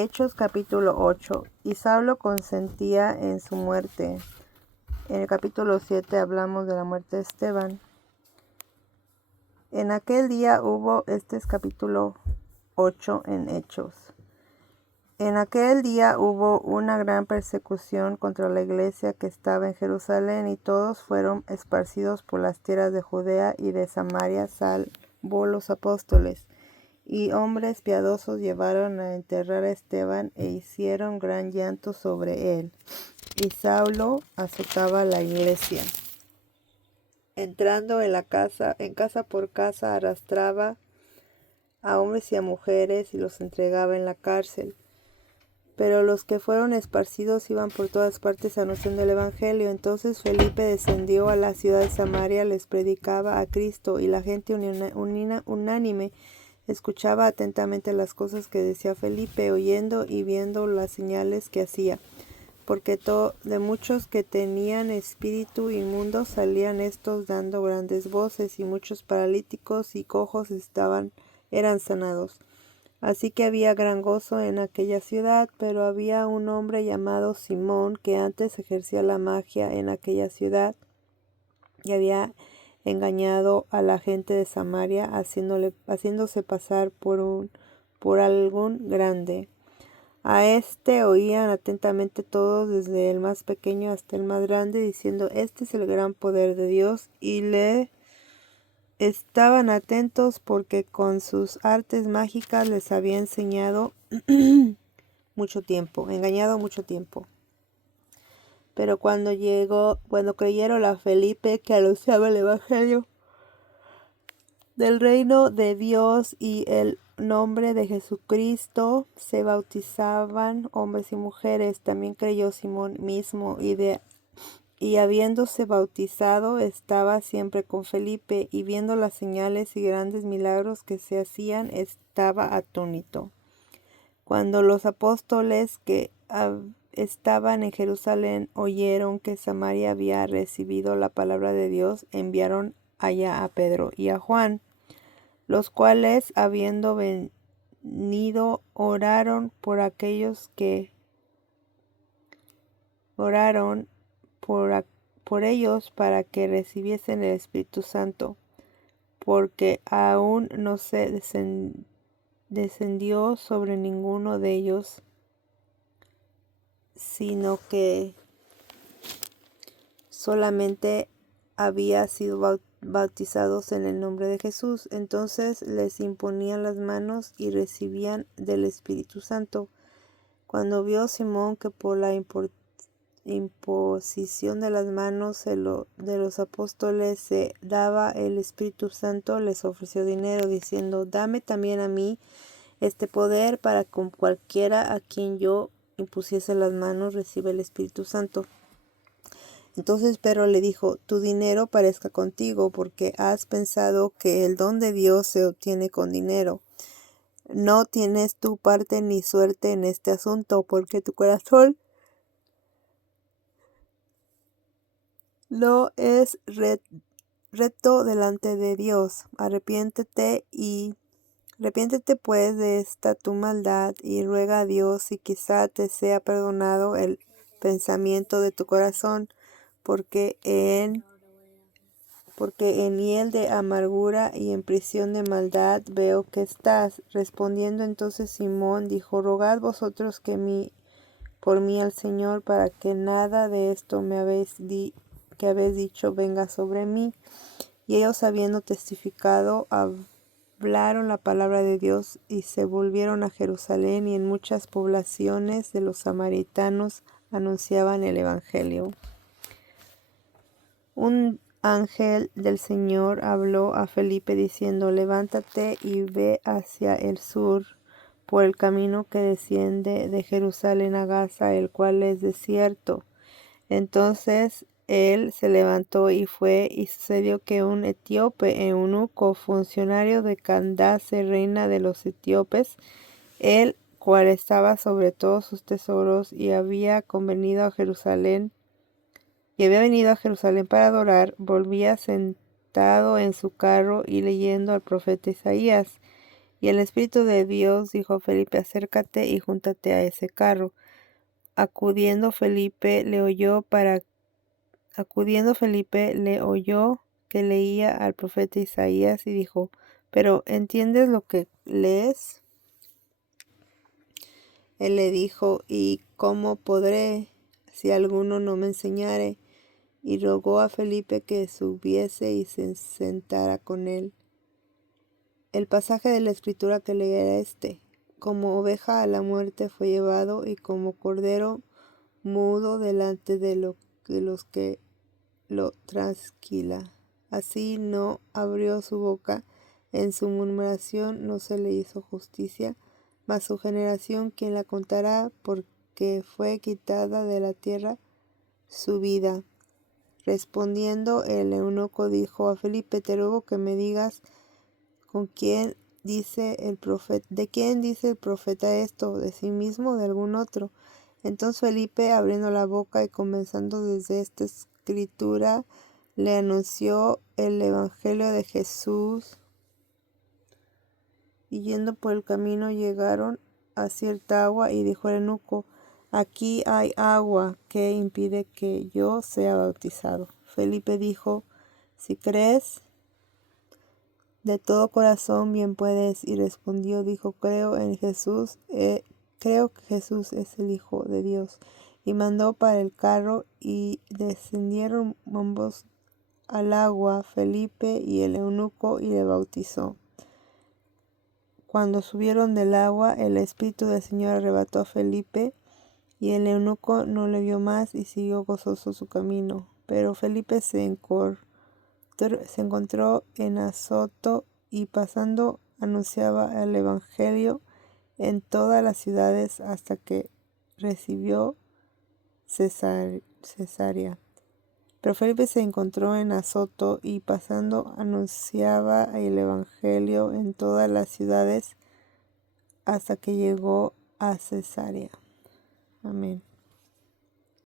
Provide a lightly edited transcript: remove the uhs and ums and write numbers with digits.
Hechos capítulo 8. Y Saulo consentía en su muerte. En el capítulo 7 hablamos de la muerte de Esteban. En aquel día hubo, este es capítulo 8 en Hechos. En aquel día hubo una gran persecución contra la iglesia que estaba en Jerusalén, y todos fueron esparcidos por las tierras de Judea y de Samaria, salvo los apóstoles. Y hombres piadosos llevaron a enterrar a Esteban e hicieron gran llanto sobre él. Y Saulo azotaba la iglesia. Entrando en casa por casa, arrastraba a hombres y a mujeres y los entregaba en la cárcel. Pero los que fueron esparcidos iban por todas partes anunciando el evangelio. Entonces Felipe descendió a la ciudad de Samaria, les predicaba a Cristo, y la gente unánime escuchaba atentamente las cosas que decía Felipe, oyendo y viendo las señales que hacía. Porque de muchos que tenían espíritu inmundo salían estos dando grandes voces, y muchos paralíticos y cojos eran sanados. Así que había gran gozo en aquella ciudad. Pero había un hombre llamado Simón, que antes ejercía la magia en aquella ciudad, y había engañado a la gente de Samaria, haciéndose pasar por algún grande. A este oían atentamente todos, desde el más pequeño hasta el más grande, diciendo: este es el gran poder de Dios. Y le estaban atentos, porque con sus artes mágicas les había engañado mucho tiempo. Pero cuando creyeron a Felipe, que anunciaba el evangelio del reino de Dios y el nombre de Jesucristo, se bautizaban hombres y mujeres. También creyó Simón mismo, y habiéndose bautizado, estaba siempre con Felipe, y viendo las señales y grandes milagros que se hacían, estaba atónito. Cuando los apóstoles que estaban en Jerusalén oyeron que Samaria había recibido la palabra de Dios, enviaron allá a Pedro y a Juan, los cuales, habiendo venido, oraron por ellos para que recibiesen el Espíritu Santo, porque aún no se descendió sobre ninguno de ellos, sino que solamente había sido bautizados en el nombre de Jesús. Entonces les imponían las manos y recibían del Espíritu Santo. Cuando vio Simón que por la imposición de las manos de los apóstoles se daba el Espíritu Santo, les ofreció dinero, diciendo: dame también a mí este poder, para que con cualquiera a quien yo impusiese las manos reciba el Espíritu Santo. Entonces Pedro le dijo: tu dinero parezca contigo, porque has pensado que el don de Dios se obtiene con dinero. No tienes tu parte ni suerte en este asunto, porque tu corazón no es recto delante de Dios. Arrepiéntete pues de esta tu maldad, y ruega a Dios, y quizá te sea perdonado el pensamiento de tu corazón, porque en hiel de amargura y en prisión de maldad veo que estás. Respondiendo entonces Simón dijo: rogad vosotros por mí al Señor, para que nada de esto que habéis dicho venga sobre mí. Y ellos, habiendo testificado, hablaron la palabra de Dios, y se volvieron a Jerusalén, y en muchas poblaciones de los samaritanos anunciaban el evangelio. Un ángel del Señor habló a Felipe diciendo: levántate y ve hacia el sur, por el camino que desciende de Jerusalén a Gaza, el cual es desierto. Entonces él se levantó y fue, y sucedió que un etíope, eunuco, funcionario de Candace, reina de los etíopes, el cual estaba sobre todos sus tesoros, y había venido a Jerusalén para adorar, volvía sentado en su carro y leyendo al profeta Isaías. Y el Espíritu de Dios dijo a Felipe: acércate y júntate a ese carro. Acudiendo Felipe le oyó que leía al profeta Isaías y dijo: ¿pero entiendes lo que lees? Él le dijo: ¿y cómo podré, si alguno no me enseñare? Y rogó a Felipe que subiese y se sentara con él. El pasaje de la Escritura que leía era este: como oveja a la muerte fue llevado, y como cordero mudo delante de los que lo trasquila. Así no abrió su boca, en su murmuración no se le hizo justicia. Mas su generación, ¿quién la contará? Porque fue quitada de la tierra su vida. Respondiendo el eunuco dijo a Felipe: te ruego que me digas ¿de quién dice el profeta esto? ¿De sí mismo o de algún otro? Entonces Felipe, abriendo la boca y comenzando desde esta escritura, le anunció el evangelio de Jesús. Y yendo por el camino llegaron a cierta agua, y dijo el eunuco: aquí hay agua, ¿qué impide que yo sea bautizado? Felipe dijo: si crees de todo corazón, bien puedes. Y respondió, dijo: creo que Jesús es el Hijo de Dios. Y mandó para el carro, y descendieron ambos al agua, Felipe y el eunuco, y le bautizó. Cuando subieron del agua, el Espíritu del Señor arrebató a Felipe, y el eunuco no le vio más, y siguió gozoso su camino. Pero Felipe se encontró en Azoto, y pasando anunciaba el evangelio en todas las ciudades hasta que recibió Cesarea. Pero Felipe se encontró en Azoto, y pasando anunciaba el evangelio en todas las ciudades hasta que llegó a Cesarea. Amén.